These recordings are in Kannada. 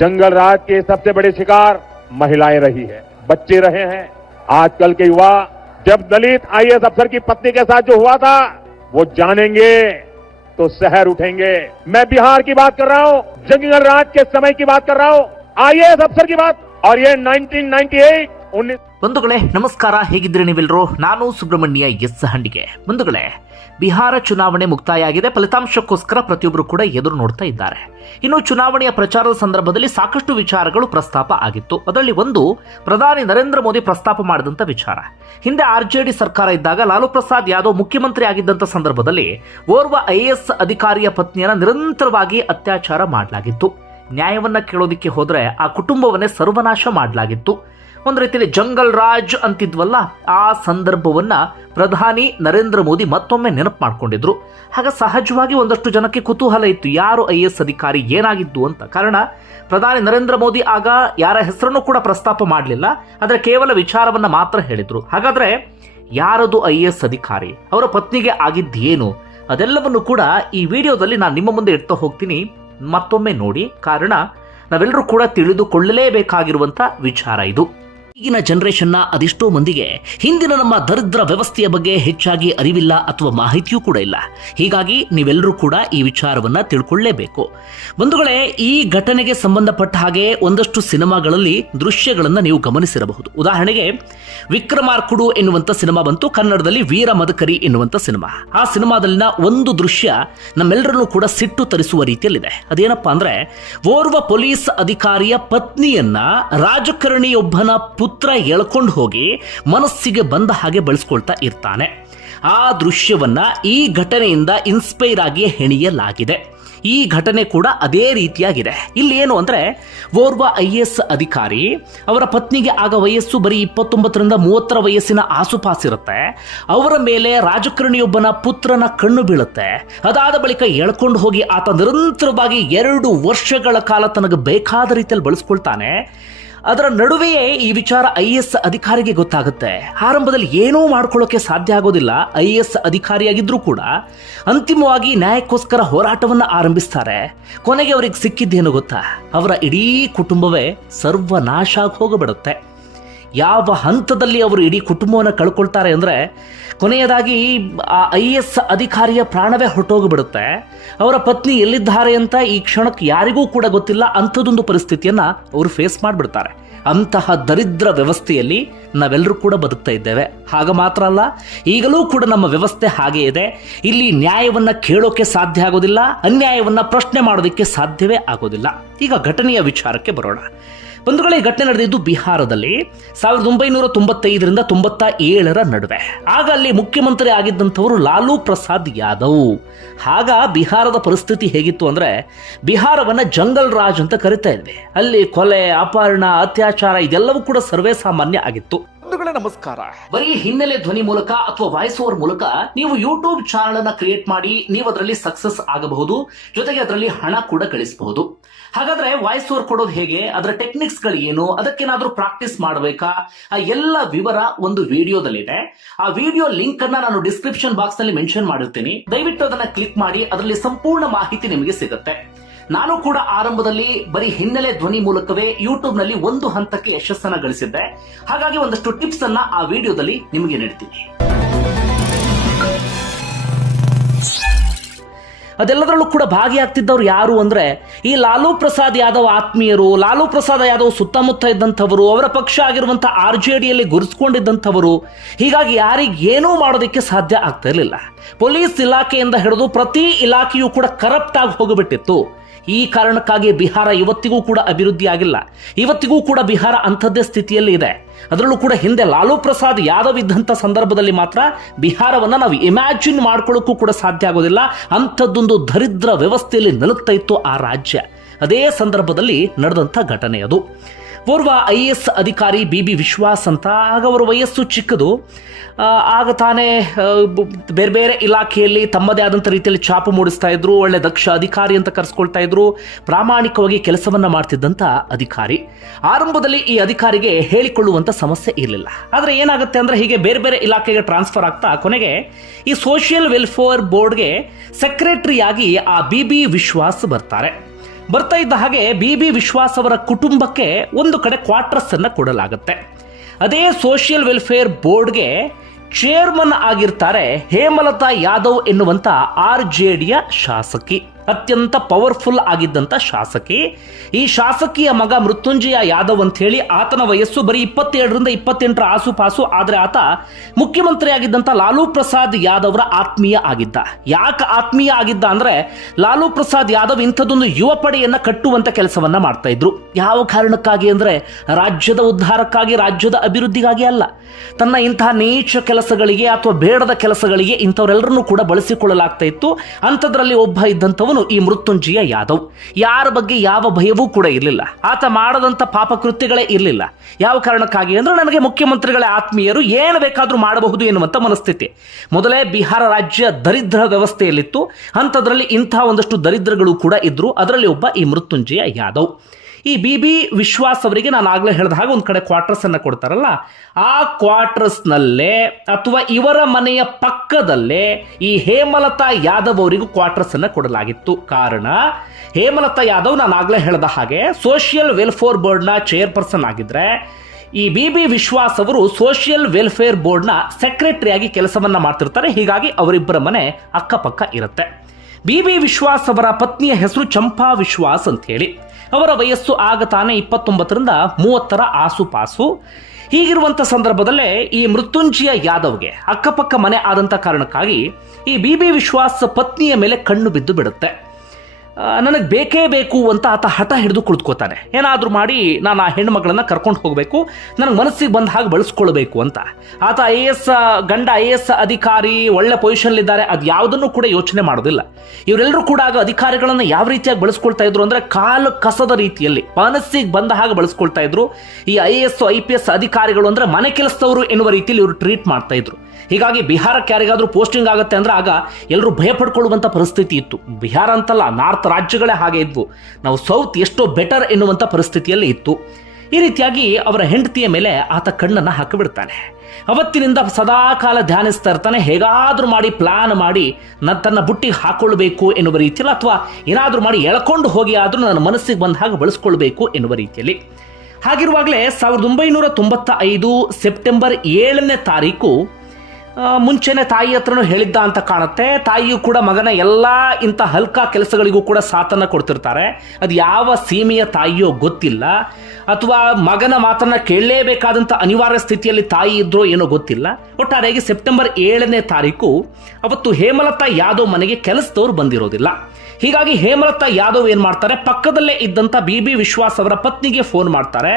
जंगल राज के सबसे बड़े शिकार महिलाएँ रही है। बच्चे रहे हैं। आजकल के युवा, जब दलित आईएएस अफसर की पत्नी के साथ जो हुआ था, वो जानेंगे तो शहर उठेंगे। मैं बिहार की बात कर रहा हूँ, जंगल राज के समय की बात कर रहा हूँ। आईएएस अफसर की बात, और ये 1998 उन्नीस ಬಂಧುಗಳೇ, ನಮಸ್ಕಾರ. ಹೇಗಿದ್ರೆ ನೀವೆಲ್ಲರೂ? ನಾನು ಸುಬ್ರಹ್ಮಣ್ಯ ಎಸ್ ಹಂಡಿಗೆ. ಬಂಧುಗಳೇ, ಬಿಹಾರ ಚುನಾವಣೆ ಮುಕ್ತಾಯ ಆಗಿದೆ ಫಲಿತಾಂಶಕ್ಕೋಸ್ಕರ ಪ್ರತಿಯೊಬ್ಬರು ಕೂಡ ಎದುರು ನೋಡ್ತಾ ಇದ್ದಾರೆ. ಇನ್ನು ಚುನಾವಣೆಯ ಪ್ರಚಾರದ ಸಂದರ್ಭದಲ್ಲಿ ಸಾಕಷ್ಟು ವಿಚಾರಗಳು ಪ್ರಸ್ತಾಪ ಆಗಿತ್ತು. ಅದರಲ್ಲಿ ಒಂದು, ಪ್ರಧಾನಿ ನರೇಂದ್ರ ಮೋದಿ ಪ್ರಸ್ತಾಪ ಮಾಡಿದಂಥ ವಿಚಾರ. ಹಿಂದೆ ಆರ್ ಜೆ ಡಿ ಸರ್ಕಾರ ಇದ್ದಾಗ ಲಾಲು ಪ್ರಸಾದ್ ಯಾದವ್ ಮುಖ್ಯಮಂತ್ರಿ ಆಗಿದ್ದಂಥ ಸಂದರ್ಭದಲ್ಲಿ ಓರ್ವ ಐ ಎಸ್ ಅಧಿಕಾರಿಯ ಪತ್ನಿಯನ್ನ ನಿರಂತರವಾಗಿ ಅತ್ಯಾಚಾರ ಮಾಡಲಾಗಿತ್ತು. ನ್ಯಾಯವನ್ನ ಕೇಳೋದಿಕ್ಕೆ ಹೋದರೆ ಆ ಕುಟುಂಬವನ್ನೇ ಸರ್ವನಾಶ ಮಾಡಲಾಗಿತ್ತು. ಒಂದು ರೀತಿಯಲ್ಲಿ ಜಂಗಲ್ ರಾಜ್ ಅಂತಿದ್ವಲ್ಲ, ಆ ಸಂದರ್ಭವನ್ನು ಪ್ರಧಾನಿ ನರೇಂದ್ರ ಮೋದಿ ಮತ್ತೊಮ್ಮೆ ನೆನಪು ಮಾಡಿಕೊಂಡಿದ್ರು. ಆಗ ಸಹಜವಾಗಿ ಒಂದಷ್ಟು ಜನಕ್ಕೆ ಕುತೂಹಲ ಇತ್ತು, ಯಾರು ಐ ಎಸ್ ಅಧಿಕಾರಿ ಏನಾಗಿದ್ದು ಅಂತ. ಕಾರಣ, ಪ್ರಧಾನಿ ನರೇಂದ್ರ ಮೋದಿ ಆಗ ಯಾರ ಹೆಸರನ್ನು ಕೂಡ ಪ್ರಸ್ತಾಪ ಮಾಡಲಿಲ್ಲ, ಆದರೆ ಕೇವಲ ವಿಚಾರವನ್ನು ಮಾತ್ರ ಹೇಳಿದರು. ಹಾಗಾದರೆ, ಯಾರದು ಐ ಎಸ್ ಅಧಿಕಾರಿ? ಅವರ ಪತ್ನಿಗೆ ಆಗಿದ್ದೇನು? ಅದೆಲ್ಲವನ್ನು ಕೂಡ ಈ ವಿಡಿಯೋದಲ್ಲಿ ನಾನು ನಿಮ್ಮ ಮುಂದೆ ಇಡ್ತಾ ಹೋಗ್ತೀನಿ. ಮತ್ತೊಮ್ಮೆ ನೋಡಿ. ಕಾರಣ, ನಾವೆಲ್ಲರೂ ಕೂಡ ತಿಳಿದುಕೊಳ್ಳಲೇಬೇಕಾಗಿರುವಂಥ ವಿಚಾರ ಇದು. ಈಗಿನ ಜನರೇಷನ್ನ ಅದೆಷ್ಟೋ ಮಂದಿಗೆ ಹಿಂದಿನ ನಮ್ಮ ದರಿದ್ರ ವ್ಯವಸ್ಥೆಯ ಬಗ್ಗೆ ಹೆಚ್ಚಾಗಿ ಅರಿವಿಲ್ಲ ಅಥವಾ ಮಾಹಿತಿಯೂ ಕೂಡ ಇಲ್ಲ. ಹೀಗಾಗಿ ನೀವೆಲ್ಲರೂ ಕೂಡ ಈ ವಿಚಾರವನ್ನ ತಿಳ್ಕೊಳ್ಳೇಬೇಕು. ಬಂಧುಗಳೇ, ಈ ಘಟನೆಗೆ ಸಂಬಂಧಪಟ್ಟ ಹಾಗೆ ಒಂದಷ್ಟು ಸಿನಿಮಾಗಳಲ್ಲಿ ದೃಶ್ಯಗಳನ್ನು ನೀವು ಗಮನಿಸಿರಬಹುದು. ಉದಾಹರಣೆಗೆ, ವಿಕ್ರಮಾರ್ಕುಡು ಎನ್ನುವಂಥ ಸಿನಿಮಾ ಬಂತು, ಕನ್ನಡದಲ್ಲಿ ವೀರ ಮದಕರಿ ಎನ್ನುವಂಥ ಸಿನಿಮಾ. ಆ ಸಿನಿಮಾದಲ್ಲಿನ ಒಂದು ದೃಶ್ಯ ನಮ್ಮೆಲ್ಲರನ್ನು ಕೂಡ ಸಿಟ್ಟು ತರಿಸುವ ರೀತಿಯಲ್ಲಿದೆ. ಅದೇನಪ್ಪಾ ಅಂದ್ರೆ, ಓರ್ವ ಪೊಲೀಸ್ ಅಧಿಕಾರಿಯ ಪತ್ನಿಯನ್ನ ರಾಜಕಾರಣಿಯೊಬ್ಬನ ಪುತ್ರ ಎಳ್ಕೊಂಡು ಹೋಗಿ ಮನಸ್ಸಿಗೆ ಬಂದ ಹಾಗೆ ಬಳಸ್ಕೊಳ್ತಾ ಇರ್ತಾನೆ. ಆ ದೃಶ್ಯವನ್ನ ಈ ಘಟನೆಯಿಂದ ಇನ್ಸ್ಪೈರ್ ಆಗಿ ಹೆಣಿಯಲಾಗಿದೆ. ಈ ಘಟನೆ ಕೂಡ ಅದೇ ರೀತಿಯಾಗಿದೆ. ಇಲ್ಲಿ ಏನು ಅಂದ್ರೆ, ಓರ್ವ ಐ ಎಸ್ ಅಧಿಕಾರಿ, ಅವರ ಪತ್ನಿಗೆ ಆಗ ವಯಸ್ಸು ಬರೀ ಇಪ್ಪತ್ತೊಂಬತ್ತರಿಂದ ಮೂವತ್ತರ ವಯಸ್ಸಿನ ಆಸುಪಾಸಿರುತ್ತೆ ಅವರ ಮೇಲೆ ರಾಜಕಾರಣಿಯೊಬ್ಬನ ಪುತ್ರನ ಕಣ್ಣು ಬೀಳುತ್ತೆ. ಅದಾದ ಬಳಿಕ ಎಳ್ಕೊಂಡು ಹೋಗಿ ಆತ ನಿರಂತರವಾಗಿ ಎರಡು ವರ್ಷಗಳ ಕಾಲ ತನಗೆ ಬೇಕಾದ ರೀತಿಯಲ್ಲಿ ಬಳಸ್ಕೊಳ್ತಾನೆ. ಅದರ ನಡುವೆಯೇ ಈ ವಿಚಾರ ಐ ಎಸ್ ಅಧಿಕಾರಿಗೆ ಗೊತ್ತಾಗುತ್ತೆ. ಆರಂಭದಲ್ಲಿ ಏನೂ ಮಾಡ್ಕೊಳ್ಳೋಕೆ ಸಾಧ್ಯ ಆಗೋದಿಲ್ಲ. ಐ ಎಸ್ ಅಧಿಕಾರಿಯಾಗಿದ್ರೂ ಕೂಡ ಅಂತಿಮವಾಗಿ ನ್ಯಾಯಕ್ಕೋಸ್ಕರ ಹೋರಾಟವನ್ನು ಆರಂಭಿಸ್ತಾರೆ. ಕೊನೆಗೆ ಅವರಿಗೆ ಸಿಕ್ಕಿದ್ದೇನು ಗೊತ್ತಾ? ಅವರ ಇಡೀ ಕುಟುಂಬವೇ ಸರ್ವನಾಶ ಆಗಿ ಹೋಗಬಿಡುತ್ತೆ ಯಾವ ಹಂತದಲ್ಲಿ ಅವರು ಇಡೀ ಕುಟುಂಬವನ್ನು ಕಳ್ಕೊಳ್ತಾರೆ ಅಂದರೆ ಕೊನೆಯದಾಗಿ, ಆ ಐ ಎಸ್ ಅಧಿಕಾರಿಯ ಪ್ರಾಣವೇ ಹೊರಟೋಗಿಬಿಡುತ್ತೆ. ಅವರ ಪತ್ನಿ ಎಲ್ಲಿದ್ದಾರೆ ಅಂತ ಈ ಕ್ಷಣಕ್ಕೆ ಯಾರಿಗೂ ಕೂಡ ಗೊತ್ತಿಲ್ಲ. ಅಂಥದ್ದೊಂದು ಪರಿಸ್ಥಿತಿಯನ್ನು ಅವರು ಫೇಸ್ ಮಾಡಿಬಿಡ್ತಾರೆ. ಅಂತಹ ದರಿದ್ರ ವ್ಯವಸ್ಥೆಯಲ್ಲಿ ನಾವೆಲ್ಲರೂ ಕೂಡ ಬದುಕ್ತಾ ಇದ್ದೇವೆ. ಹಾಗ ಮಾತ್ರ ಅಲ್ಲ, ಈಗಲೂ ಕೂಡ ನಮ್ಮ ವ್ಯವಸ್ಥೆ ಹಾಗೆ ಇದೆ. ಇಲ್ಲಿ ನ್ಯಾಯವನ್ನ ಕೇಳೋಕೆ ಸಾಧ್ಯ ಆಗೋದಿಲ್ಲ, ಅನ್ಯಾಯವನ್ನ ಪ್ರಶ್ನೆ ಮಾಡೋದಕ್ಕೆ ಸಾಧ್ಯವೇ ಆಗೋದಿಲ್ಲ. ಈಗ ಘಟನೆಯ ವಿಚಾರಕ್ಕೆ ಬರೋಣ. ಬಂಧುಗಳೇ ಘಟನೆ ನಡೆದಿದ್ದು ಬಿಹಾರದಲ್ಲಿ ಸಾವಿರದ ಒಂಬೈನೂರ ತೊಂಬತ್ತೈದರಿಂದ ತೊಂಬತ್ತ ಏಳರ ನಡುವೆ. ಆಗ ಅಲ್ಲಿ ಮುಖ್ಯಮಂತ್ರಿ ಆಗಿದ್ದಂಥವರು ಲಾಲೂ ಪ್ರಸಾದ್ ಯಾದವ್. ಆಗ ಬಿಹಾರದ ಪರಿಸ್ಥಿತಿ ಹೇಗಿತ್ತು ಅಂದರೆ, ಬಿಹಾರವನ್ನು ಜಂಗಲ್ ರಾಜ್ ಅಂತ ಕರಿತಾ ಇದ್ವಿ. ಅಲ್ಲಿ ಕೊಲೆ, ಅಪಹರಣ, ಅತ್ಯಾಚಾರ, ಇದೆಲ್ಲವೂ ಕೂಡ ಸರ್ವೇ ಸಾಮಾನ್ಯ ಆಗಿತ್ತು. ಬಂಧುಗಳೇ ನಮಸ್ಕಾರ. ಬರೀ ಹಿನ್ನೆಲೆ ಧ್ವನಿ ಮೂಲಕ ಅಥವಾ ವಾಯ್ಸ್ ಓವರ್ ಮೂಲಕ ನೀವು ಯೂಟ್ಯೂಬ್ ಚಾನಲ್ ಅನ್ನ ಕ್ರಿಯೇಟ್ ಮಾಡಿ ನೀವು ಅದರಲ್ಲಿ ಸಕ್ಸಸ್ ಆಗಬಹುದು, ಜೊತೆಗೆ ಅದರಲ್ಲಿ ಹಣ ಕೂಡ ಗಳಿಸಬಹುದು. ಹಾಗಾದ್ರೆ ವಾಯ್ಸ್ ಓವರ್ ಕೊಡೋದು ಹೇಗೆ? ಅದರ ಟೆಕ್ನಿಕ್ಸ್ಗಳು ಏನು? ಅದಕ್ಕೇನಾದ್ರೂ ಪ್ರಾಕ್ಟೀಸ್ ಮಾಡಬೇಕಾ? ಆ ಎಲ್ಲ ವಿವರ ಒಂದು ವಿಡಿಯೋದಲ್ಲಿದೆ. ಆ ವಿಡಿಯೋ ಲಿಂಕ್ ಅನ್ನ ನಾನು ಡಿಸ್ಕ್ರಿಪ್ಷನ್ ಬಾಕ್ಸ್ನಲ್ಲಿ ಮೆನ್ಷನ್ ಮಾಡಿರ್ತೀನಿ. ದಯವಿಟ್ಟು ಅದನ್ನ ಕ್ಲಿಕ್ ಮಾಡಿ, ಅದರಲ್ಲಿ ಸಂಪೂರ್ಣ ಮಾಹಿತಿ ನಿಮಗೆ ಸಿಗುತ್ತೆ. ನಾನು ಕೂಡ ಆರಂಭದಲ್ಲಿ ಬರೀ ಹಿನ್ನೆಲೆ ಧ್ವನಿ ಮೂಲಕವೇ ಯೂಟ್ಯೂಬ್ನಲ್ಲಿ ಒಂದು ಹಂತಕ್ಕೆ ಯಶಸ್ಸನ್ನ ಗಳಿಸಿದ್ದೆ. ಹಾಗಾಗಿ ಒಂದಷ್ಟು ಟಿಪ್ಸ್ ಅನ್ನ ಆ ವಿಡಿಯೋದಲ್ಲಿ ನಿಮಗೆ ನೀಡ್ತೀನಿ. ಅದೆಲ್ಲದರಲ್ಲೂ ಕೂಡ ಭಾಗಿಯಾಗ್ತಿದ್ದವ್ರು ಯಾರು ಅಂದ್ರೆ ಈ ಲಾಲೂ ಪ್ರಸಾದ್ ಯಾದವ್ ಆತ್ಮೀಯರು, ಲಾಲೂ ಪ್ರಸಾದ್ ಯಾದವ್ ಸುತ್ತಮುತ್ತ ಇದ್ದಂಥವರು, ಅವರ ಪಕ್ಷ ಆಗಿರುವಂಥ ಆರ್ ಜೆ ಡಿಯಲ್ಲಿ ಗುರುಸ್ಕೊಂಡಿದ್ದಂಥವರು ಹೀಗಾಗಿ ಯಾರಿಗೆ ಏನೂ ಮಾಡೋದಕ್ಕೆ ಸಾಧ್ಯ ಆಗ್ತಾ ಇರಲಿಲ್ಲ. ಪೊಲೀಸ್ ಇಲಾಖೆಯಿಂದ ಹಿಡಿದು ಪ್ರತಿ ಇಲಾಖೆಯೂ ಕೂಡ ಕರಪ್ಟ್ ಆಗಿ ಹೋಗಿಬಿಟ್ಟಿತ್ತು. ಈ ಕಾರಣಕ್ಕಾಗಿ ಬಿಹಾರ ಇವತ್ತಿಗೂ ಕೂಡ ಅಭಿವೃದ್ಧಿ ಆಗಿಲ್ಲ ಇವತ್ತಿಗೂ ಕೂಡ ಬಿಹಾರ ಅಂಥದ್ದೇ ಸ್ಥಿತಿಯಲ್ಲಿ ಇದೆ. ಅದರಲ್ಲೂ ಕೂಡ ಹಿಂದೆ ಲಾಲೂ ಪ್ರಸಾದ್ ಯಾದವ್ ಇದ್ದಂಥ ಸಂದರ್ಭದಲ್ಲಿ ಮಾತ್ರ ಬಿಹಾರವನ್ನು ನಾವು ಇಮ್ಯಾಜಿನ್ ಮಾಡ್ಕೊಳ್ಳೋಕ್ಕೂ ಕೂಡ ಸಾಧ್ಯ ಆಗೋದಿಲ್ಲ. ಅಂಥದ್ದೊಂದು ದರಿದ್ರ ವ್ಯವಸ್ಥೆಯಲ್ಲಿ ನಲುಗ್ತಾ ಇತ್ತು ಆ ರಾಜ್ಯ. ಅದೇ ಸಂದರ್ಭದಲ್ಲಿ ನಡೆದಂಥ ಘಟನೆ ಅದು. ಓರ್ವ ಐ ಎಸ್ ಅಧಿಕಾರಿ ಬಿ ಬಿ ವಿಶ್ವಾಸ್ ಅಂತ, ಆಗ ಅವರ ವಯಸ್ಸು ಚಿಕ್ಕದು. ಆಗ ತಾನೇ ಬೇರೆ ಬೇರೆ ಇಲಾಖೆಯಲ್ಲಿ ತಮ್ಮದೇ ಆದಂಥ ರೀತಿಯಲ್ಲಿ ಛಾಪು ಮೂಡಿಸ್ತಾ ಇದ್ರು, ಒಳ್ಳೆ ದಕ್ಷ ಅಧಿಕಾರಿ ಅಂತ ಕರೆಸ್ಕೊಳ್ತಾ ಇದ್ರು, ಪ್ರಾಮಾಣಿಕವಾಗಿ ಕೆಲಸವನ್ನ ಮಾಡ್ತಿದ್ದಂಥ ಅಧಿಕಾರಿ. ಆರಂಭದಲ್ಲಿ ಈ ಅಧಿಕಾರಿಗೆ ಹೇಳಿಕೊಳ್ಳುವಂಥ ಸಮಸ್ಯೆ ಇರಲಿಲ್ಲ. ಆದರೆ ಏನಾಗುತ್ತೆ ಅಂದರೆ ಹೀಗೆ ಬೇರೆ ಬೇರೆ ಇಲಾಖೆಗೆ ಟ್ರಾನ್ಸ್ಫರ್ ಆಗ್ತಾ, ಕೊನೆಗೆ ಈ ಸೋಷಿಯಲ್ ವೆಲ್ಫೇರ್ ಬೋರ್ಡ್ಗೆ ಸೆಕ್ರೆಟರಿಯಾಗಿ ಆ ಬಿ ಬಿ ವಿಶ್ವಾಸ್ ಬರ್ತಾರೆ. ಬರ್ತಾ ಇದ್ದ ಹಾಗೆ ಬಿ ಬಿ ವಿಶ್ವಾಸ್ ಅವರ ಕುಟುಂಬಕ್ಕೆ ಒಂದು ಕಡೆ ಕ್ವಾರ್ಟರ್ಸ್ ಅನ್ನು ಕೊಡಲಾಗುತ್ತೆ. ಅದೇ ಸೋಷಿಯಲ್ ವೆಲ್ಫೇರ್ ಬೋರ್ಡ್ಗೆ ಚೇರ್ಮನ್ ಆಗಿರ್ತಾರೆ ಹೇಮಲತಾ ಯಾದವ್ ಎನ್ನುವಂತ ಆರ್ ಜೆ ಶಾಸಕಿ. ಅತ್ಯಂತ ಪವರ್ಫುಲ್ ಆಗಿದ್ದಂತ ಶಾಸಕಿ. ಈ ಶಾಸಕಿಯ ಮಗ ಮೃತ್ಯುಂಜಯ ಯಾದವ್ ಅಂತ ಹೇಳಿ ಆತನ ವಯಸ್ಸು ಬರೀ ಇಪ್ಪತ್ತೆರಡರಿಂದ ಇಪ್ಪತ್ತೆಂಟರ ಆಸುಪಾಸು, ಆದರೆ ಆತ ಮುಖ್ಯಮಂತ್ರಿ ಆಗಿದ್ದಂಥ ಲಾಲೂ ಪ್ರಸಾದ್ ಯಾದವ್ರ ಆತ್ಮೀಯ ಆಗಿದ್ದ. ಯಾಕೆ ಆತ್ಮೀಯ ಆಗಿದ್ದ ಅಂದ್ರೆ ಲಾಲೂ ಪ್ರಸಾದ್ ಯಾದವ್ ಇಂಥದ್ದೊಂದು ಯುವ ಪಡೆಯನ್ನ ಕಟ್ಟುವಂತ ಕೆಲಸವನ್ನ ಮಾಡ್ತಾ ಇದ್ರು. ಯಾವ ಕಾರಣಕ್ಕಾಗಿ ಅಂದ್ರೆ ರಾಜ್ಯದ ಉದ್ಧಾರಕ್ಕಾಗಿ, ರಾಜ್ಯದ ಅಭಿವೃದ್ಧಿಗಾಗಿ ಅಲ್ಲ. ತನ್ನ ಇಂತಹ ನೀಚ ಕೆಲಸಗಳಿಗೆ ಅಥವಾ ಬೇಡದ ಕೆಲಸಗಳಿಗೆ ಇಂಥವರೆಲ್ಲರನ್ನೂ ಕೂಡ ಬಳಸಿಕೊಳ್ಳಲಾಗ್ತಾ ಇತ್ತು. ಅಂಥದ್ರಲ್ಲಿ ಒಬ್ಬ ಇದ್ದಂಥವನು ಈ ಮೃತ್ಯುಂಜಯ ಯಾದವ್. ಯಾರ ಬಗ್ಗೆ ಯಾವ ಭಯವೂ ಕೂಡ ಇರಲಿಲ್ಲ. ಆತ ಮಾಡದಂತ ಪಾಪ ಕೃತ್ಯಗಳೇ ಇರಲಿಲ್ಲ. ಯಾವ ಕಾರಣಕ್ಕಾಗಿ ಅಂದ್ರೆ ನನಗೆ ಮುಖ್ಯಮಂತ್ರಿಗಳ ಆತ್ಮೀಯರು ಏನು ಬೇಕಾದರೂ ಮಾಡಬಹುದು ಎನ್ನುವಂತ ಮನಸ್ಥಿತಿ. ಮೊದಲೇ ಬಿಹಾರ ರಾಜ್ಯ ದರಿದ್ರ ವ್ಯವಸ್ಥೆಯಲ್ಲಿತ್ತು. ಅಂಥದ್ರಲ್ಲಿ ಇಂಥ ಒಂದಷ್ಟು ದರಿದ್ರಗಳು ಕೂಡ ಇದ್ರು. ಅದರಲ್ಲಿ ಒಬ್ಬ ಈ ಮೃತ್ಯುಂಜಯ ಯಾದವ್. ಈ ಬಿ ಬಿ ವಿಶ್ವಾಸ್ ಅವರಿಗೆ ನಾನು ಆಗಲೇ ಹೇಳಿದ ಹಾಗೆ ಒಂದು ಕಡೆ ಕ್ವಾರ್ಟರ್ಸ್ ಅನ್ನ ಕೊಡ್ತಾರಲ್ಲ, ಆ ಕ್ವಾರ್ಟರ್ಸ್ನಲ್ಲೇ ಅಥವಾ ಇವರ ಮನೆಯ ಪಕ್ಕದಲ್ಲೇ ಈ ಹೇಮಲತಾ ಯಾದವ್ ಅವರಿಗೂ ಕ್ವಾರ್ಟರ್ಸ್ ಅನ್ನ ಕೊಡಲಾಗಿತ್ತು. ಕಾರಣ, ಹೇಮಲತಾ ಯಾದವ್ ನಾನು ಆಗಲೇ ಹೇಳಿದ ಹಾಗೆ ಸೋಷಿಯಲ್ ವೆಲ್ಫೇರ್ ಬೋರ್ಡ್ನ ಚೇರ್ಪರ್ಸನ್ ಆಗಿದ್ರೆ, ಈ ಬಿ ಬಿ ವಿಶ್ವಾಸ್ ಅವರು ಸೋಷಿಯಲ್ ವೆಲ್ಫೇರ್ ಬೋರ್ಡ್ನ ಸೆಕ್ರೆಟರಿಯಾಗಿ ಕೆಲಸವನ್ನ ಮಾಡ್ತಿರ್ತಾರೆ, ಹೀಗಾಗಿ ಅವರಿಬ್ಬರ ಮನೆ ಅಕ್ಕಪಕ್ಕ ಇರುತ್ತೆ. ಬಿ ಬಿ ವಿಶ್ವಾಸ್ ಅವರ ಪತ್ನಿಯ ಹೆಸರು ಚಂಪಾ ವಿಶ್ವಾಸ್ ಅಂತ ಹೇಳಿ. ಅವರ ವಯಸ್ಸು ಆಗ ತಾನೇ ಇಪ್ಪತ್ತೊಂಬತ್ತರಿಂದ ಮೂವತ್ತರ ಆಸುಪಾಸು. ಹೀಗಿರುವಂಥ ಸಂದರ್ಭದಲ್ಲೇ ಈ ಮೃತ್ಯುಂಜಯ ಯಾದವ್ಗೆ ಅಕ್ಕಪಕ್ಕ ಮನೆ ಆದಂಥ ಕಾರಣಕ್ಕಾಗಿ ಈ ಬಿ ಬಿ ವಿಶ್ವಾಸ್ ಪತ್ನಿಯ ಮೇಲೆ ಕಣ್ಣು ಬಿದ್ದು ಬಿಡುತ್ತೆ. ನನಗೆ ಬೇಕೇ ಬೇಕು ಅಂತ ಆತ ಹಠ ಹಿಡಿದು ಕುಳಿತುಕೋತಾನೆ ಏನಾದರೂ ಮಾಡಿ ನಾನು ಆ ಹೆಣ್ಣುಮಗಳನ್ನ ಕರ್ಕೊಂಡು ಹೋಗಬೇಕು, ನನಗೆ ಮನಸ್ಸಿಗೆ ಬಂದ ಹಾಗೆ ಬಳಸ್ಕೊಳ್ಬೇಕು ಅಂತ. ಆತ ಐ ಎ ಎಸ್ ಗಂಡ ಐ ಎ ಎಸ್ ಅಧಿಕಾರಿ, ಒಳ್ಳೆ ಪೊಸಿಷನ್ಲಿದ್ದಾರೆ ಅದು ಯಾವುದನ್ನು ಕೂಡ ಯೋಚನೆ ಮಾಡೋದಿಲ್ಲ. ಇವರೆಲ್ಲರೂ ಕೂಡ ಆಗ ಅಧಿಕಾರಿಗಳನ್ನು ಯಾವ ರೀತಿಯಾಗಿ ಬಳಸ್ಕೊಳ್ತಾ ಇದ್ರು ಅಂದ್ರೆ ಕಾಲು ಕಸದ ರೀತಿಯಲ್ಲಿ, ಮನಸ್ಸಿಗೆ ಬಂದ ಹಾಗೆ ಬಳಸ್ಕೊಳ್ತಾ ಇದ್ರು. ಈ I A S I P S ಅಧಿಕಾರಿಗಳು ಅಂದ್ರೆ ಮನೆ ಕೆಲಸದವರು ಎನ್ನುವ ರೀತಿಯಲ್ಲಿ ಇವರು ಟ್ರೀಟ್ ಮಾಡ್ತಾ ಇದ್ರು. ಹೀಗಾಗಿ ಬಿಹಾರಕ್ಕೆ ಯಾರಿಗಾದ್ರೂ ಪೋಸ್ಟಿಂಗ್ ಆಗುತ್ತೆ ಅಂದ್ರೆ ಆಗ ಎಲ್ಲರೂ ಭಯ ಪಡ್ಕೊಳ್ಳುವಂಥ ಪರಿಸ್ಥಿತಿ ಇತ್ತು. ಬಿಹಾರ ಅಂತಲ್ಲ, ನಾರ್ತ್ ರಾಜ್ಯಗಳೇ ಹಾಗೆ ಇದ್ವು. ನಾವು ಸೌತ್ ಎಷ್ಟೋ ಬೆಟರ್ ಎನ್ನುವಂಥ ಪರಿಸ್ಥಿತಿಯಲ್ಲಿ ಇತ್ತು. ಈ ರೀತಿಯಾಗಿ ಅವರ ಹೆಂಡತಿಯ ಮೇಲೆ ಆತ ಕಣ್ಣನ್ನು ಹಾಕಿಬಿಡ್ತಾನೆ. ಅವತ್ತಿನಿಂದ ಸದಾಕಾಲ ಧ್ಯಾನಿಸ್ತಾ ಇರ್ತಾನೆ. ಹೇಗಾದರೂ ಮಾಡಿ ಪ್ಲಾನ್ ಮಾಡಿ ನ ತನ್ನ ಬುಟ್ಟಿಗೆ ಹಾಕೊಳ್ಬೇಕು ಎನ್ನುವ ರೀತಿಯಲ್ಲಿ ಅಥವಾ ಏನಾದರೂ ಮಾಡಿ ಎಳ್ಕೊಂಡು ಹೋಗಿ ಆದರೂ ನನ್ನ ಮನಸ್ಸಿಗೆ ಬಂದ ಹಾಗೆ ಬಳಸ್ಕೊಳ್ಬೇಕು ಎನ್ನುವ ರೀತಿಯಲ್ಲಿ. ಹಾಗಿರುವಾಗಲೇ ಸಾವಿರದ ಒಂಬೈನೂರ ತೊಂಬತ್ತ ಐದು ಸೆಪ್ಟೆಂಬರ್ ಏಳನೇ ತಾರೀಕು ಮುಂಚೆನೆ ತಾಯಿ ಹತ್ರನೂ ಹೇಳಿದ್ದ ಅಂತ ಕಾಣುತ್ತೆ. ತಾಯಿಯು ಕೂಡ ಮಗನ ಎಲ್ಲ ಇಂಥ ಹಲ್ಕ ಕೆಲಸಗಳಿಗೂ ಕೂಡ ಸಾಥನ್ನು ಕೊಡ್ತಿರ್ತಾರೆ. ಅದು ಯಾವ ಸೀಮೆಯ ತಾಯಿಯೋ ಗೊತ್ತಿಲ್ಲ. ಅಥವಾ ಮಗನ ಮಾತನ್ನ ಕೇಳಲೇಬೇಕಾದಂಥ ಅನಿವಾರ್ಯ ಸ್ಥಿತಿಯಲ್ಲಿ ತಾಯಿ ಇದ್ರೋ ಏನೋ ಗೊತ್ತಿಲ್ಲ. ಒಟ್ಟಾರೆಯಾಗಿ ಸೆಪ್ಟೆಂಬರ್ ಏಳನೇ ತಾರೀಕು ಅವತ್ತು ಹೇಮಲತಾ ಯಾದವ್ ಮನೆಗೆ ಕೆಲಸದವ್ರು ಬಂದಿರೋದಿಲ್ಲ. ಹೀಗಾಗಿ ಹೇಮಲತಾ ಯಾದವ್ ಏನ್ ಮಾಡ್ತಾರೆ? ಪಕ್ಕದಲ್ಲೇ ಇದ್ದಂತ ಬಿ ಬಿ ವಿಶ್ವಾಸ್ ಅವರ ಪತ್ನಿಗೆ ಫೋನ್ ಮಾಡ್ತಾರೆ.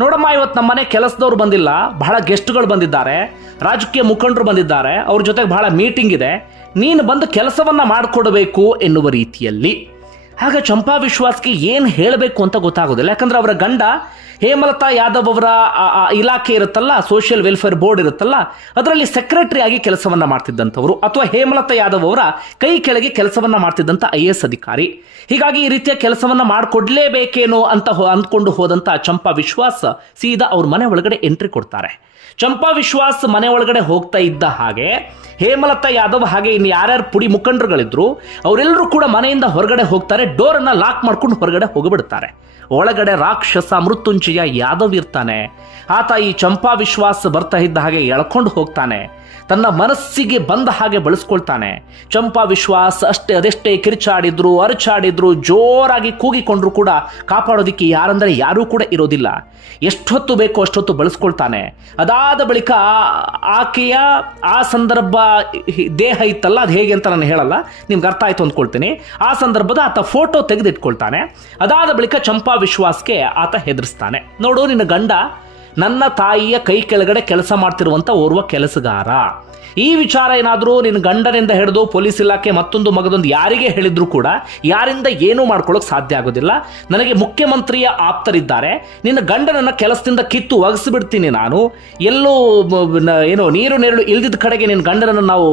ನೋಡಮ್ಮ, ಇವತ್ತು ನಮ್ಮನೆ ಕೆಲಸದವ್ರು ಬಂದಿಲ್ಲ. ಬಹಳ ಗೆಸ್ಟ್ಗಳು ಬಂದಿದ್ದಾರೆ. ರಾಜಕೀಯ ಮುಖಂಡರು ಬಂದಿದ್ದಾರೆ. ಅವ್ರ ಜೊತೆಗೆ ಬಹಳ ಮೀಟಿಂಗ್ ಇದೆ. ನೀನು ಬಂದು ಕೆಲಸವನ್ನ ಮಾಡಿಕೊಡಬೇಕು ಎನ್ನುವ ರೀತಿಯಲ್ಲಿ. ಆಗ ಚಂಪಾ ವಿಶ್ವಾಸ್ಗೆ ಏನು ಹೇಳಬೇಕು ಅಂತ ಗೊತ್ತಾಗೋದಿಲ್ಲ. ಯಾಕಂದ್ರೆ ಅವರ ಗಂಡ ಹೇಮಲತಾ ಯಾದವ್ ಅವರ ಇಲಾಖೆ ಇರುತ್ತಲ್ಲ ಸೋಷಿಯಲ್ ವೆಲ್ಫೇರ್ ಬೋರ್ಡ್ ಇರುತ್ತಲ್ಲ, ಅದರಲ್ಲಿ ಸೆಕ್ರೆಟರಿ ಆಗಿ ಕೆಲಸವನ್ನ ಮಾಡ್ತಿದ್ದಂಥವ್ರು ಅಥವಾ ಹೇಮಲತಾ ಯಾದವ್ ಅವರ ಕೈ ಕೆಳಗೆ ಕೆಲಸವನ್ನ ಮಾಡ್ತಿದ್ದಂಥ ಐ ಎಸ್ ಅಧಿಕಾರಿ. ಹೀಗಾಗಿ ಈ ರೀತಿಯ ಕೆಲಸವನ್ನ ಮಾಡಿಕೊಡ್ಲೇಬೇಕೇನೋ ಅಂತ ಅಂದ್ಕೊಂಡು ಹೋದಂಥ ಚಂಪಾ ವಿಶ್ವಾಸ್ ಸೀದಾ ಅವ್ರ ಮನೆ ಒಳಗಡೆ ಎಂಟ್ರಿ ಕೊಡ್ತಾರೆ. ಚಂಪಾ ವಿಶ್ವಾಸ್ ಮನೆ ಒಳಗಡೆ ಹೋಗ್ತಾ ಇದ್ದ ಹಾಗೆ ಹೇಮಲತಾ ಯಾದವ್ ಹಾಗೆ ಇನ್ನು ಯಾರ್ಯಾರು ಪುಡಿ ಮುಖಂಡರುಗಳಿದ್ರು ಅವರೆಲ್ಲರೂ ಕೂಡ ಮನೆಯಿಂದ ಹೊರಗಡೆ ಹೋಗ್ತಾರೆ, ಡೋರನ್ನು ಲಾಕ್ ಮಾಡ್ಕೊಂಡು ಹೊರಗಡೆ ಹೋಗಿಬಿಡ್ತಾರೆ. ಒಳಗಡೆ ರಾಕ್ಷಸ ಮೃತ್ಯುಂಜಯ ಯಾದವ್ ಇರ್ತಾನೆ. ಆತ ಈ ಚಂಪಾ ವಿಶ್ವಾಸ್ ಬರ್ತಾ ಇದ್ದ ಹಾಗೆ ಎಳ್ಕೊಂಡು ಹೋಗ್ತಾನೆ. ತನ್ನ ಮನಸ್ಸಿಗೆ ಬಂದ ಹಾಗೆ ಬಳಸ್ಕೊಳ್ತಾನೆ. ಚಂಪಾ ವಿಶ್ವಾಸ್ ಅಷ್ಟೇ, ಅದೆಷ್ಟೇ ಕಿರಿಚಾಡಿದ್ರು, ಅರಚಾಡಿದ್ರು, ಜೋರಾಗಿ ಕೂಗಿಕೊಂಡ್ರು ಕೂಡ ಕಾಪಾಡೋದಿಕ್ಕೆ ಯಾರಂದ್ರೆ ಯಾರೂ ಕೂಡ ಇರೋದಿಲ್ಲ. ಎಷ್ಟೊತ್ತು ಬೇಕೋ ಅಷ್ಟೊತ್ತು ಬಳಸ್ಕೊಳ್ತಾನೆ. ಅದಾದ ಬಳಿಕ ಆಕೆಯ ಆ ಸಂದರ್ಭ ದೇಹ ಇತ್ತಲ್ಲ, ಅದು ಹೇಗೆ ಅಂತ ನಾನು ಹೇಳಲ್ಲ, ನಿಮ್ಗೆ ಅರ್ಥ ಆಯ್ತು ಅಂದ್ಕೊಳ್ತೀನಿ. ಆ ಸಂದರ್ಭದ ಆತ ಫೋಟೋ ತೆಗೆದಿಟ್ಕೊಳ್ತಾನೆ. ಅದಾದ ಬಳಿಕ ಚಂಪಾ ವಿಶ್ವಾಸ್ಗೆ ಆತ ಹೆದರ್ಸ್ತಾನೆ. ನೋಡು ನಿನ್ನ ಗಂಡ ನನ್ನ ತಾಯಿಯ ಕೈ ಕೆಳಗಡೆ ಕೆಲಸ ಮಾಡ್ತಿರುವಂತ ಓರ್ವ ಕೆಲಸಗಾರ. ಈ ವಿಚಾರ ಏನಾದರೂ ನಿನ್ನ ಗಂಡನಿಂದ ಹಿಡಿದು ಪೊಲೀಸ್ ಇಲಾಖೆ ಮತ್ತೊಂದು ಮಗದೊಂದು ಯಾರಿಗೆ ಹೇಳಿದ್ರು ಕೂಡ ಯಾರಿಂದ ಏನೂ ಮಾಡ್ಕೊಳ್ಳೋಕೆ ಸಾಧ್ಯ ಆಗೋದಿಲ್ಲ. ನನಗೆ ಮುಖ್ಯಮಂತ್ರಿಯ ಆಪ್ತರಿದ್ದಾರೆ. ನಿನ್ನ ಗಂಡನನ್ನು ಕೆಲಸದಿಂದ ಕಿತ್ತು ಒಗಸಿಬಿಡ್ತೀನಿ ನಾನು. ಎಲ್ಲೋ ಏನೋ ನೀರು ನೆರಳು ಇಲ್ದಿದ್ದ ಕಡೆಗೆ ನಿನ್ನ ಗಂಡನನ್ನು ನಾವು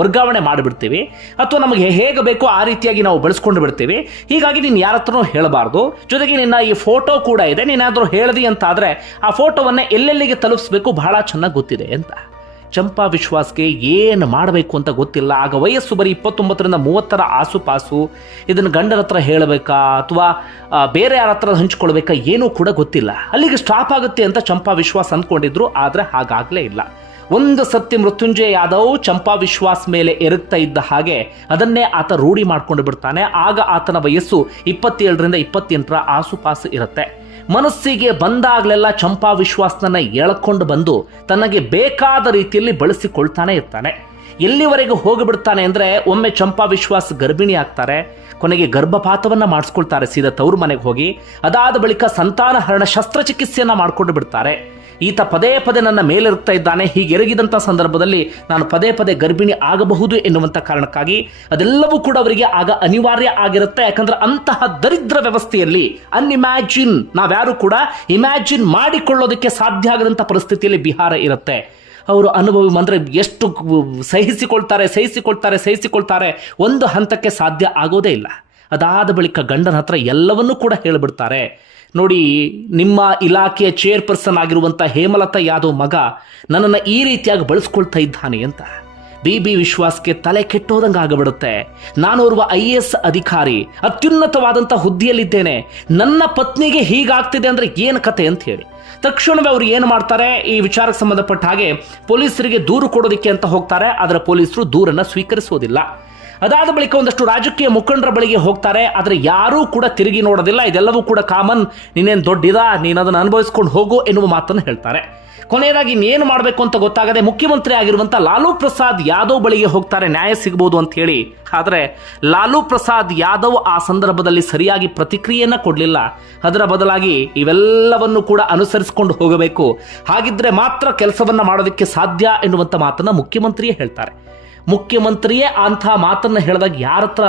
ವರ್ಗಾವಣೆ ಮಾಡಿಬಿಡ್ತೀವಿ. ಅಥವಾ ನಮಗೆ ಹೇಗೆ ಬೇಕೋ ಆ ರೀತಿಯಾಗಿ ನಾವು ಬೆಳೆಸ್ಕೊಂಡು ಬಿಡ್ತೀವಿ. ಹೀಗಾಗಿ ನೀನು ಯಾರ ಹತ್ರನೂ ಹೇಳಬಾರ್ದು. ಜೊತೆಗೆ ನಿನ್ನ ಈ ಫೋಟೋ ಕೂಡ ಇದೆ. ನೀನಾದರೂ ಹೇಳದಿ ಅಂತಾದರೆ ಆ ಫೋಟೋವನ್ನ ಎಲ್ಲೆಲ್ಲಿಗೆ ತಲುಪಿಸ್ಬೇಕು ಬಹಳ ಚೆನ್ನಾಗಿ ಗೊತ್ತಿದೆ ಅಂತ. ಚಂಪಾ ವಿಶ್ವಾಸ್ಗೆ ಏನು ಮಾಡಬೇಕು ಅಂತ ಗೊತ್ತಿಲ್ಲ. ಆಗ ವಯಸ್ಸು ಬರೀ ಇಪ್ಪತ್ತೊಂಬತ್ತರಿಂದ ಮೂವತ್ತರ ಆಸುಪಾಸು, ಇದನ್ನು ಗಂಡರ ಹತ್ರ ಹೇಳಬೇಕಾ, ಅಥವಾ ಬೇರೆ ಯಾರ ಹತ್ರ ಹಂಚ್ಕೊಳ್ಬೇಕಾ ಏನೂ ಕೂಡ ಗೊತ್ತಿಲ್ಲ. ಅಲ್ಲಿಗೆ ಸ್ಟಾಪ್ ಆಗುತ್ತೆ ಅಂತ ಚಂಪಾ ವಿಶ್ವಾಸ್ ಅಂದ್ಕೊಂಡಿದ್ರು ಆದರೆ ಹಾಗಾಗಲೇ ಇಲ್ಲ. ಒಂದು ಸತ್ಯ ಮೃತ್ಯುಂಜಯ ಯಾದವ್ ಚಂಪಾ ವಿಶ್ವಾಸ್ ಮೇಲೆ ಎರಗ್ತಾ ಇದ್ದ ಹಾಗೆ ಅದನ್ನೇ ಆತ ರೂಢಿ ಮಾಡ್ಕೊಂಡು ಬಿಡ್ತಾನೆ. ಆಗ ಆತನ ವಯಸ್ಸು ಇಪ್ಪತ್ತೇಳರಿಂದ ಇಪ್ಪತ್ತೆಂಟರ ಆಸುಪಾಸು ಇರುತ್ತೆ. ಮನಸ್ಸಿಗೆ ಬಂದಾಗಲೆಲ್ಲ ಚಂಪಾ ವಿಶ್ವಾಸನ ಎಳ್ಕೊಂಡು ಬಂದು ತನಗೆ ಬೇಕಾದ ರೀತಿಯಲ್ಲಿ ಬಳಸಿಕೊಳ್ತಾನೆ ಇರ್ತಾನೆ. ಎಲ್ಲಿವರೆಗೂ ಹೋಗಿಬಿಡ್ತಾನೆ ಅಂದರೆ ಒಮ್ಮೆ ಚಂಪಾ ವಿಶ್ವಾಸ ಗರ್ಭಿಣಿ ಆಗ್ತಾರೆ, ಕೊನೆಗೆ ಗರ್ಭಪಾತವನ್ನು ಮಾಡಿಸ್ಕೊಳ್ತಾರೆ, ಸೀದಾ ತವ್ರ ಮನೆಗೆ ಹೋಗಿ, ಅದಾದ ಬಳಿಕ ಸಂತಾನಹರಣ ಶಸ್ತ್ರಚಿಕಿತ್ಸೆಯನ್ನು ಮಾಡಿಕೊಂಡು ಬಿಡ್ತಾರೆ. ಈತ ಪದೇ ಪದೇ ನನ್ನ ಮೇಲಿರುತ್ತಾ ಇದ್ದಾನೆ, ಹೀಗೆ ಎರಗಿದಂಥ ಸಂದರ್ಭದಲ್ಲಿ ನಾನು ಪದೇ ಪದೇ ಗರ್ಭಿಣಿ ಆಗಬಹುದು ಎನ್ನುವಂಥ ಕಾರಣಕ್ಕಾಗಿ ಅದೆಲ್ಲವೂ ಕೂಡ ಅವರಿಗೆ ಆಗ ಅನಿವಾರ್ಯ ಆಗಿರುತ್ತೆ. ಯಾಕಂದ್ರೆ ಅಂತಹ ದರಿದ್ರ ವ್ಯವಸ್ಥೆಯಲ್ಲಿ ಅನ್ಇಮ್ಯಾಜಿನ್ ನಾವ್ಯಾರು ಕೂಡ ಇಮ್ಯಾಜಿನ್ ಮಾಡಿಕೊಳ್ಳೋದಕ್ಕೆ ಸಾಧ್ಯ ಆಗದಂಥ ಪರಿಸ್ಥಿತಿಯಲ್ಲಿ ಬಿಹಾರ ಇರುತ್ತೆ. ಅವರು ಅನುಭವ ಅಂದರೆ ಎಷ್ಟು ಸಹಿಸಿಕೊಳ್ತಾರೆ ಸಹಿಸಿಕೊಳ್ತಾರೆ ಸಹಿಸಿಕೊಳ್ತಾರೆ, ಒಂದು ಹಂತಕ್ಕೆ ಸಾಧ್ಯ ಆಗೋದೇ ಇಲ್ಲ. ಅದಾದ ಬಳಿಕ ಗಂಡನ ಹತ್ರ ಎಲ್ಲವನ್ನೂ ಕೂಡ ಹೇಳಿಬಿಡ್ತಾರೆ. ನೋಡಿ, ನಿಮ್ಮ ಇಲಾಖೆಯ ಚೇರ್ಪರ್ಸನ್ ಆಗಿರುವಂಥ ಹೇಮಲತಾ ಯಾದವ್ ಮಗ ನನ್ನನ್ನು ಈ ರೀತಿಯಾಗಿ ಬಳಸ್ಕೊಳ್ತಾ ಇದ್ದಾನೆ ಅಂತ. ಬಿ ಬಿ ವಿಶ್ವಾಸ್ಗೆ ತಲೆ ಕೆಟ್ಟೋದಂಗೆ ಆಗಿಬಿಡುತ್ತೆ. ನಾನು ಓರ್ವ ಐ ಎ ಎಸ್ ಅಧಿಕಾರಿ ಅತ್ಯುನ್ನತವಾದಂಥ ಹುದ್ದೆಯಲ್ಲಿದ್ದೇನೆ. ನನ್ನ ಪತ್ನಿಗೆ ಹೀಗಾಗ್ತಿದೆ ಅಂದ್ರೆ ಏನು ಕತೆ ಅಂತ ಹೇಳಿ. ತಕ್ಷಣವೇ ಅವರು ಏನು ಮಾಡ್ತಾರೆ, ಈ ವಿಚಾರಕ್ಕೆ ಸಂಬಂಧಪಟ್ಟ ಹಾಗೆ ಪೊಲೀಸರಿಗೆ ದೂರು ಕೊಡೋದಕ್ಕೆ ಅಂತ ಹೋಗ್ತಾರೆ, ಆದರೆ ಪೊಲೀಸರು ದೂರನ್ನು ಸ್ವೀಕರಿಸೋದಿಲ್ಲ. ಅದಾದ ಬಳಿಕ ಒಂದಷ್ಟು ರಾಜಕೀಯ ಮುಖಂಡರ ಬಳಿಗೆ ಹೋಗ್ತಾರೆ, ಆದರೆ ಯಾರೂ ಕೂಡ ತಿರುಗಿ ನೋಡೋದಿಲ್ಲ. ಇದೆಲ್ಲವೂ ಕೂಡ ಕಾಮನ್. ನೀನೇನು ದೊಡ್ಡಿದ? ನೀನು ಅದನ್ನು ಅನುಭವಿಸ್ಕೊಂಡು ಹೋಗು ಎನ್ನುವ ಮಾತನ್ನು ಹೇಳ್ತಾರೆ. ಕೊನೆಯದಾಗಿ ಇನ್ನೇನು ಮಾಡಬೇಕು ಅಂತ ಗೊತ್ತಾಗದೆ ಮುಖ್ಯಮಂತ್ರಿ ಆಗಿರುವಂಥ ಲಾಲು ಪ್ರಸಾದ್ ಯಾದವ್ ಬಳಿಗೆ ಹೋಗ್ತಾರೆ. ನ್ಯಾಯ ಸಿಗಬಹುದು ಅಂತ ಹೇಳಿ. ಆದರೆ ಲಾಲು ಪ್ರಸಾದ್ ಯಾದವ್ ಆ ಸಂದರ್ಭದಲ್ಲಿ ಸರಿಯಾಗಿ ಪ್ರತಿಕ್ರಿಯೆಯನ್ನು ಕೊಡಲಿಲ್ಲ. ಅದರ ಬದಲಾಗಿ ಇವೆಲ್ಲವನ್ನು ಕೂಡ ಅನುಸರಿಸಿಕೊಂಡು ಹೋಗಬೇಕು. ಹಾಗಿದ್ರೆ ಮಾತ್ರ ಕೆಲಸವನ್ನು ಮಾಡೋದಕ್ಕೆ ಸಾಧ್ಯ ಎನ್ನುವಂಥ ಮಾತನ್ನು ಮುಖ್ಯಮಂತ್ರಿಯೇ ಹೇಳ್ತಾರೆ. ಮುಖ್ಯಮಂತ್ರಿಯೇ ಅಂಥ ಮಾತನ್ನ ಹೇಳಿದಾಗ ಯಾರ ಹತ್ರ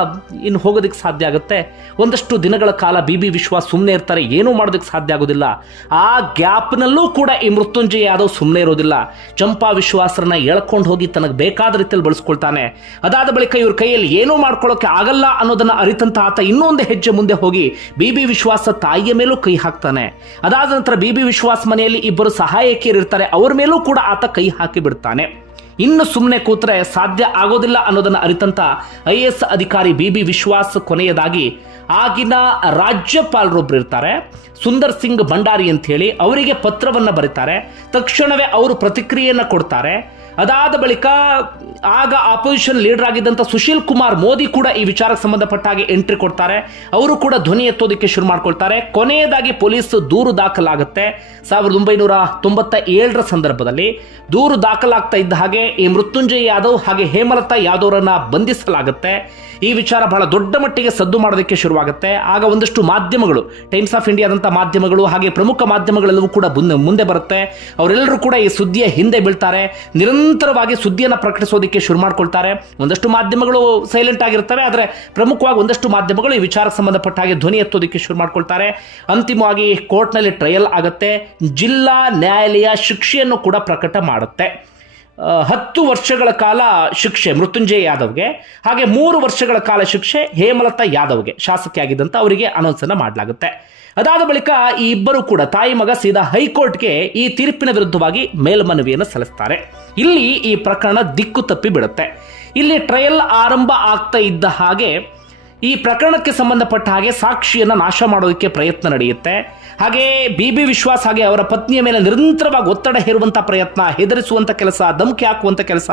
ಇನ್ನು ಹೋಗೋದಕ್ಕೆ ಸಾಧ್ಯ ಆಗುತ್ತೆ? ಒಂದಷ್ಟು ದಿನಗಳ ಕಾಲ ಬಿ ಬಿ ವಿಶ್ವಾಸ್ ಸುಮ್ಮನೆ ಇರ್ತಾರೆ, ಏನೂ ಮಾಡೋದಕ್ಕೆ ಸಾಧ್ಯ ಆಗೋದಿಲ್ಲ. ಆ ಗ್ಯಾಪ್ನಲ್ಲೂ ಕೂಡ ಈ ಮೃತ್ಯುಂಜಯ ಯಾದವ್ ಸುಮ್ಮನೆ ಇರೋದಿಲ್ಲ. ಚಂಪಾ ವಿಶ್ವಾಸರನ್ನ ಎಳ್ಕೊಂಡು ಹೋಗಿ ತನಗೆ ಬೇಕಾದ ರೀತಿಯಲ್ಲಿ ಬಳಸ್ಕೊಳ್ತಾನೆ. ಅದಾದ ಬಳಿಕ ಇವ್ರ ಕೈಯಲ್ಲಿ ಏನೂ ಮಾಡ್ಕೊಳ್ಳೋಕೆ ಆಗಲ್ಲ ಅನ್ನೋದನ್ನು ಅರಿತಂತ ಆತ ಇನ್ನೊಂದು ಹೆಜ್ಜೆ ಮುಂದೆ ಹೋಗಿ ಬಿ ಬಿ ವಿಶ್ವಾಸ ತಾಯಿಯ ಮೇಲೂ ಕೈ ಹಾಕ್ತಾನೆ. ಅದಾದ ನಂತರ ಬಿ ಬಿ ವಿಶ್ವಾಸ್ ಮನೆಯಲ್ಲಿ ಇಬ್ಬರು ಸಹಾಯಕಿಯರಿರ್ತಾರೆ, ಅವ್ರ ಮೇಲೂ ಕೂಡ ಆತ ಕೈ ಹಾಕಿ ಬಿಡ್ತಾನೆ. ಇನ್ನು ಸುಮ್ಮನೆ ಕೂತ್ರೆ ಸಾಧ್ಯ ಆಗೋದಿಲ್ಲ ಅನ್ನೋದನ್ನು ಅರಿತಂತ ಐ ಎಸ್ ಅಧಿಕಾರಿ ಬಿ ಬಿ ವಿಶ್ವಾಸ್ ಕೊನೆಯದಾಗಿ ಆಗಿನ ರಾಜ್ಯಪಾಲರೊಬ್ಬರು ಇರ್ತಾರೆ. ಸುಂದರ್ ಸಿಂಗ್ ಭಂಡಾರಿ ಅಂತ ಹೇಳಿ ಅವರಿಗೆ ಪತ್ರವನ್ನು ಬರೀತಾರೆ. ತಕ್ಷಣವೇ ಅವರು ಪ್ರತಿಕ್ರಿಯೆಯನ್ನು ಕೊಡ್ತಾರೆ. ಅದಾದ ಬಳಿಕ ಆಗ ಆಪೋಸಿಷನ್ ಲೀಡರ್ ಆಗಿದ್ದಂಥ ಸುಶೀಲ್ ಕುಮಾರ್ ಮೋದಿ ಕೂಡ ಈ ವಿಚಾರಕ್ಕೆ ಸಂಬಂಧಪಟ್ಟ ಹಾಗೆ ಎಂಟ್ರಿ ಕೊಡ್ತಾರೆ. ಅವರು ಕೂಡ ಧ್ವನಿ ಎತ್ತೋದಕ್ಕೆ ಶುರು ಮಾಡ್ಕೊಳ್ತಾರೆ. ಕೊನೆಯದಾಗಿ ಪೊಲೀಸ್ ದೂರು ದಾಖಲಾಗುತ್ತೆ. ಸಾವಿರದ ಒಂಬೈನೂರ ತೊಂಬತ್ತ ಏಳರ ಸಂದರ್ಭದಲ್ಲಿ ದೂರು ದಾಖಲಾಗ್ತಾ ಇದ್ದ ಹಾಗೆ ಈ ಮೃತ್ಯುಂಜಯ ಯಾದವ್ ಹಾಗೆ ಹೇಮಲತಾ ಯಾದವ್ರನ್ನ ಬಂಧಿಸಲಾಗುತ್ತೆ. ಈ ವಿಚಾರ ಬಹಳ ದೊಡ್ಡ ಮಟ್ಟಿಗೆ ಸದ್ದು ಮಾಡೋದಕ್ಕೆ ಶುರುವಾಗುತ್ತೆ. ಆಗ ಒಂದಷ್ಟು ಮಾಧ್ಯಮಗಳು ಟೈಮ್ಸ್ ಆಫ್ ಇಂಡಿಯಾದಂಥ ಮಾಧ್ಯಮಗಳು, ಹಾಗೆ ಪ್ರಮುಖ ಮಾಧ್ಯಮಗಳೆಲ್ಲವೂ ಕೂಡ ಮುಂದೆ ಬರುತ್ತೆ. ಅವರೆಲ್ಲರೂ ಕೂಡ ಈ ಸುದ್ದಿಯ ಹಿಂದೆ ಬೀಳ್ತಾರೆ. ನಿರಂತರವಾಗಿ ಸುದ್ದಿಯನ್ನು ಪ್ರಕಟಿಸೋದಕ್ಕೆ ಶುರು ಮಾಡ್ಕೊಳ್ತಾರೆ. ಒಂದಷ್ಟು ಮಾಧ್ಯಮಗಳು ಸೈಲೆಂಟ್ ಆಗಿರ್ತವೆ ಆದರೆ ಪ್ರಮುಖವಾಗಿ ಒಂದಷ್ಟು ಮಾಧ್ಯಮಗಳು ಈ ವಿಚಾರಕ್ಕೆ ಸಂಬಂಧಪಟ್ಟ ಹಾಗೆ ಧ್ವನಿ ಎತ್ತೋದಕ್ಕೆ ಶುರು ಮಾಡ್ಕೊಳ್ತಾರೆ. ಅಂತಿಮವಾಗಿ ಕೋರ್ಟ್ನಲ್ಲಿ ಟ್ರಯಲ್ ಆಗುತ್ತೆ. ಜಿಲ್ಲಾ ನ್ಯಾಯಾಲಯ ಶಿಕ್ಷೆಯನ್ನು ಕೂಡ ಪ್ರಕಟ ಮಾಡುತ್ತೆ. ಹತ್ತು ವರ್ಷಗಳ ಕಾಲ ಶಿಕ್ಷೆ ಮೃತ್ಯುಂಜಯ ಯಾದವ್ಗೆ, ಹಾಗೆ ಮೂರು ವರ್ಷಗಳ ಕಾಲ ಶಿಕ್ಷೆ ಹೇಮಲತಾ ಯಾದವ್ಗೆ ಶಾಸಕಿಯಾಗಿದ್ದಂಥ ಅವರಿಗೆ ಅನೌನ್ಸನ್ನು ಅನ್ನ ಮಾಡಲಾಗುತ್ತೆ. ಅದಾದ ಬಳಿಕ ಈ ಇಬ್ಬರು ಕೂಡ ತಾಯಿ ಮಗ ಸೀದಾ ಹೈಕೋರ್ಟ್ಗೆ ಈ ತೀರ್ಪಿನ ವಿರುದ್ಧವಾಗಿ ಮೇಲ್ಮನವಿಯನ್ನು ಸಲ್ಲಿಸ್ತಾರೆ. ಇಲ್ಲಿ ಈ ಪ್ರಕರಣ ದಿಕ್ಕು ತಪ್ಪಿ ಬಿಡುತ್ತೆ. ಇಲ್ಲಿ ಟ್ರಯಲ್ ಆರಂಭ ಆಗ್ತಾ ಇದ್ದ ಹಾಗೆ ಈ ಪ್ರಕರಣಕ್ಕೆ ಸಂಬಂಧಪಟ್ಟ ಹಾಗೆ ಸಾಕ್ಷಿಯನ್ನು ನಾಶ ಮಾಡೋದಕ್ಕೆ ಪ್ರಯತ್ನ ನಡೆಯುತ್ತೆ. ಹಾಗೆ ಬಿ ಬಿ ವಿಶ್ವಾಸ್ ಹಾಗೆ ಅವರ ಪತ್ನಿಯ ಮೇಲೆ ನಿರಂತರವಾಗಿ ಒತ್ತಡ ಹೇರುವಂಥ ಪ್ರಯತ್ನ ಹೆದರಿಸುವಂಥ ಕೆಲಸ, ಧಮಕಿ ಹಾಕುವಂಥ ಕೆಲಸ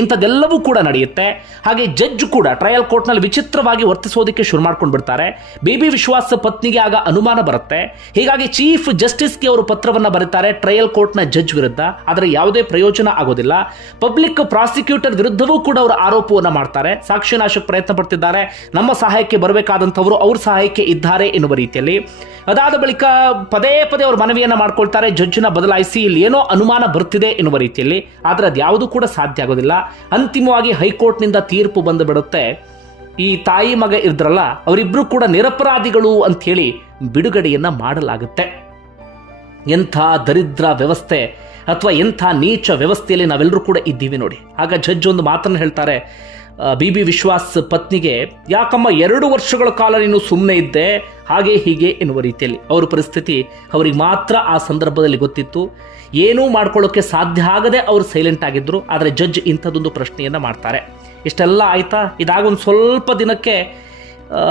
ಇಂಥದ್ದೆಲ್ಲವೂ ಕೂಡ ನಡೆಯುತ್ತೆ. ಹಾಗೆ ಜಡ್ಜ್ ಕೂಡ ಟ್ರಯಲ್ ಕೋರ್ಟ್ನಲ್ಲಿ ವಿಚಿತ್ರವಾಗಿ ವರ್ತಿಸೋದಕ್ಕೆ ಶುರು ಮಾಡ್ಕೊಂಡು ಬಿಡ್ತಾರೆ. ಬಿ ಬಿ ವಿಶ್ವಾಸ್ ಪತ್ನಿಗೆ ಆಗ ಅನುಮಾನ ಬರುತ್ತೆ. ಹೀಗಾಗಿ ಚೀಫ್ ಜಸ್ಟಿಸ್ಗೆ ಅವರು ಪತ್ರವನ್ನು ಬರೀತಾರೆ ಟ್ರಯಲ್ ಕೋರ್ಟ್ನ ಜಡ್ಜ್ ವಿರುದ್ಧ. ಆದರೆ ಯಾವುದೇ ಪ್ರಯೋಜನ ಆಗೋದಿಲ್ಲ. ಪಬ್ಲಿಕ್ ಪ್ರಾಸಿಕ್ಯೂಟರ್ ವಿರುದ್ಧವೂ ಕೂಡ ಅವರು ಆರೋಪವನ್ನು ಮಾಡ್ತಾರೆ. ಸಾಕ್ಷಿ ನಾಶಕ್ಕೆ ಪ್ರಯತ್ನ ಪಡ್ತಿದ್ದಾರೆ. ನಮ್ಮ ಸಹಾಯಕ್ಕೆ ಬರಬೇಕಾದಂಥವರು ಅವ್ರ ಸಹಾಯಕ್ಕೆ ಇದ್ದಾರೆ ಎನ್ನುವ ರೀತಿಯಲ್ಲಿ. ಅದಾದ ಬಳಿಕ ಪದೇ ಪದೇ ಅವರು ಮನವಿಯನ್ನು ಮಾಡ್ಕೊಳ್ತಾರೆ, ಜಡ್ಜ್ನ ಬದಲಾಯಿಸಿ ಇಲ್ಲಿ ಏನೋ ಅನುಮಾನ ಬರ್ತಿದೆ ಎನ್ನುವ ರೀತಿಯಲ್ಲಿ. ಆದರೆ ಅದು ಯಾವುದೂ ಕೂಡ ಸಾಧ್ಯ ಆಗೋದಿಲ್ಲ. ಅಂತಿಮವಾಗಿ ಹೈಕೋರ್ಟ್ನಿಂದ ತೀರ್ಪು ಬಂದು ಬಿಡುತ್ತೆ ಈ ತಾಯಿ ಮಗ ಇದ್ರಲ್ಲ ಅವರಿಬ್ಬರು ಕೂಡ ನಿರಪರಾಧಿಗಳು ಹೇಳಿ ಬಿಡುಗಡೆಯನ್ನ ಮಾಡಲಾಗುತ್ತೆ. ಎಂಥ ದರಿದ್ರ ವ್ಯವಸ್ಥೆ ಅಥವಾ ಎಂಥ ನೀಚ ವ್ಯವಸ್ಥೆಯಲ್ಲಿ ನಾವೆಲ್ಲರೂ ಕೂಡ ಇದ್ದೀವಿ ನೋಡಿ. ಆಗ ಜಡ್ಜ್ ಒಂದು ಮಾತನ್ನು ಹೇಳ್ತಾರೆ ಬಿ ಬಿ ವಿಶ್ವಾಸ್ ಪತ್ನಿಗೆ, ಯಾಕಮ್ಮ ಎರಡು ವರ್ಷಗಳ ಕಾಲ ನೀನು ಸುಮ್ಮನೆ ಇದ್ದೆ? ಹಾಗೆ ಹೀಗೆ ಎನ್ನುವ ರೀತಿಯಲ್ಲಿ ಅವರ ಪರಿಸ್ಥಿತಿ ಅವರಿಗೆ ಮಾತ್ರ ಆ ಸಂದರ್ಭದಲ್ಲಿ ಗೊತ್ತಿತ್ತು. ಏನೂ ಮಾಡ್ಕೊಳ್ಳೋಕ್ಕೆ ಸಾಧ್ಯ ಆಗದೆ ಅವರು ಸೈಲೆಂಟ್ ಆಗಿದ್ದರು ಆದರೆ ಜಡ್ಜ್ ಇಂಥದ್ದೊಂದು ಪ್ರಶ್ನೆಯನ್ನು ಮಾಡ್ತಾರೆ. ಇಷ್ಟೆಲ್ಲ ಆಯಿತಾ? ಇದಾಗ ಒಂದು ಸ್ವಲ್ಪ ದಿನಕ್ಕೆ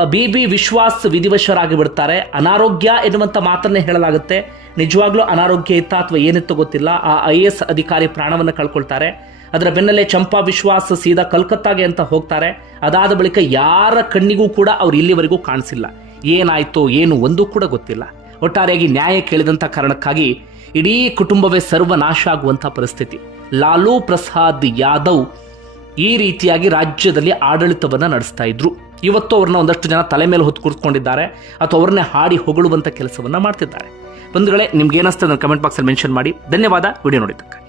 ಬಿ ಬಿ ವಿಶ್ವಾಸ್ ವಿಧಿವಶರಾಗಿ ಬಿಡ್ತಾರೆ. ಅನಾರೋಗ್ಯ ಎನ್ನುವಂಥ ಮಾತನ್ನೇ ಹೇಳಲಾಗುತ್ತೆ. ನಿಜವಾಗ್ಲೂ ಅನಾರೋಗ್ಯ ಇತ್ತ ಅಥವಾ ಏನಿತ್ತು ಗೊತ್ತಿಲ್ಲ. ಆ ಐ ಎಸ್ ಅಧಿಕಾರಿ ಪ್ರಾಣವನ್ನು ಕಳ್ಕೊಳ್ತಾರೆ. ಅದರ ಬೆನ್ನಲ್ಲೇ ಚಂಪಾ ವಿಶ್ವಾಸ್ ಸೀದಾ ಕಲ್ಕತ್ತಾಗೆ ಅಂತ ಹೋಗ್ತಾರೆ. ಅದಾದ ಬಳಿಕ ಯಾರ ಕಣ್ಣಿಗೂ ಕೂಡ ಅವ್ರು ಇಲ್ಲಿವರೆಗೂ ಕಾಣಿಸಿಲ್ಲ. ಏನಾಯ್ತೋ, ಏನು ಒಂದು ಕೂಡ ಗೊತ್ತಿಲ್ಲ. ಒಟ್ಟಾರೆಯಾಗಿ ನ್ಯಾಯ ಕೇಳಿದಂಥ ಕಾರಣಕ್ಕಾಗಿ ಇಡೀ ಕುಟುಂಬವೇ ಸರ್ವನಾಶ ಆಗುವಂಥ ಪರಿಸ್ಥಿತಿ. ಲಾಲೂ ಪ್ರಸಾದ್ ಯಾದವ್ ಈ ರೀತಿಯಾಗಿ ರಾಜ್ಯದಲ್ಲಿ ಆಡಳಿತವನ್ನು ನಡೆಸ್ತಾ ಇದ್ರು. ಇವತ್ತು ಅವ್ರನ್ನ ಒಂದಷ್ಟು ಜನ ತಲೆ ಮೇಲೆ ಹೊತ್ತು ಕೂರಿಸ್ಕೊಂಡಿದ್ದಾರೆ ಅಥವಾ ಅವ್ರನ್ನೇ ಹಾಡಿ ಹೊಗಳುವಂಥ ಕೆಲಸವನ್ನ ಮಾಡ್ತಿದ್ದಾರೆ. ಬಂಧುಗಳೇ, ನಿಮ್ಗೆ ಏನಿಸ್ತದೆ ಕಮೆಂಟ್ ಬಾಕ್ಸಲ್ಲಿ ಮೆನ್ಷನ್ ಮಾಡಿ. ಧನ್ಯವಾದ. ವಿಡಿಯೋ ನೋಡಿದ್ದಕ್ಕಾಗಿ.